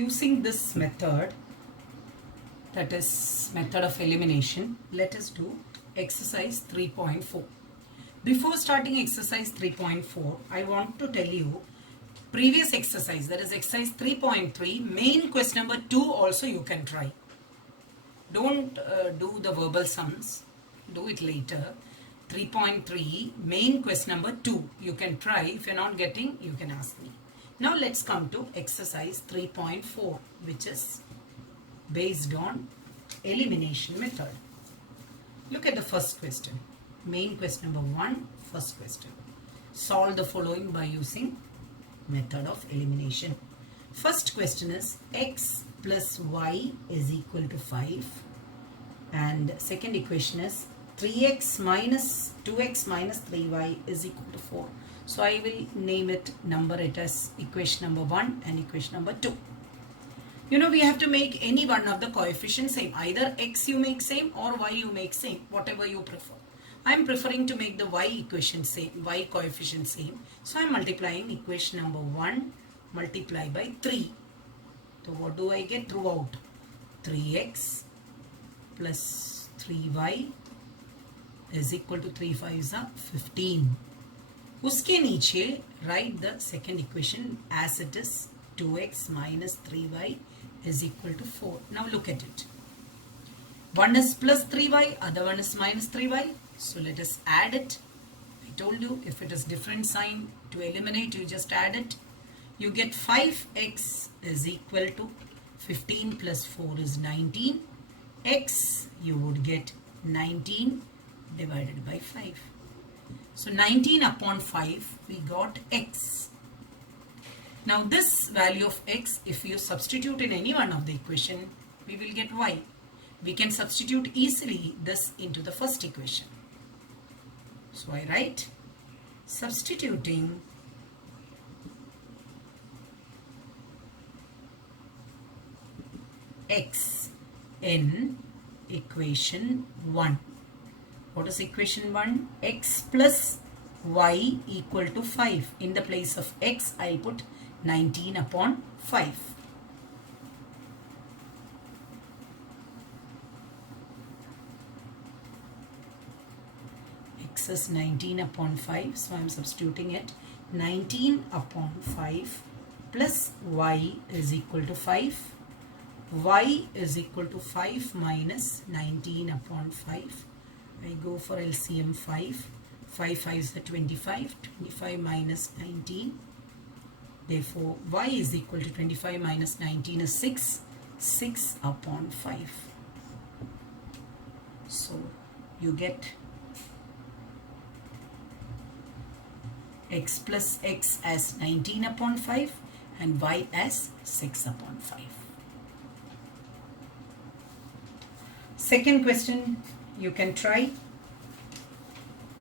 Using this method, that is method of elimination, let us do exercise 3.4. Before starting exercise 3.4, I want to tell you previous exercise, that is exercise 3.3, main question number 2 also you can try. Don't do the verbal sums, do it later. 3.3, main question number 2, you can try. If you're not getting, you can ask me. Now let's come to exercise 3.4, which is based on elimination method. Look at the first question. Main question number 1, first question. Solve the following by using method of elimination. First question is x plus y is equal to 5. And second equation is 3x minus 2x minus 3y is equal to 4. So I will name it, number it as equation number 1 and equation number 2. You know, we have to make any one of the coefficients same. Either x you make same or y you make same, whatever you prefer. I am preferring to make the y equation same, y coefficient same. So I am multiplying equation number 1 multiplied by 3. So what do I get throughout? 3x plus 3y is equal to 3 5s are 15. उसके नीचे write the second equation as it is, 2x minus 3y is equal to 4. Now look at it. One is plus 3y, other one is minus 3y. So let us add it. I told you if it is different sign to eliminate, you just add it. You get 5x is equal to 15 plus 4 is 19. X you would get 19 divided by 5. So 19 upon 5 we got x. Now this value of x, if you substitute in any one of the equation, we will get y. We can substitute easily this into the first equation. So I write substituting x in equation 1. What is equation 1? X plus y equal to 5. In the place of x, I put 19 upon 5. X is 19 upon 5, so I am substituting it. 19 upon 5 plus y is equal to 5. Y is equal to 5 minus 19 upon 5. I go for LCM 5. 5 5 is the 25. 25 minus 19. Therefore, y is equal to 25 minus 19 is 6. 6 upon 5. So, you get x plus x as 19 upon 5 and y as 6 upon 5. Second question you can try.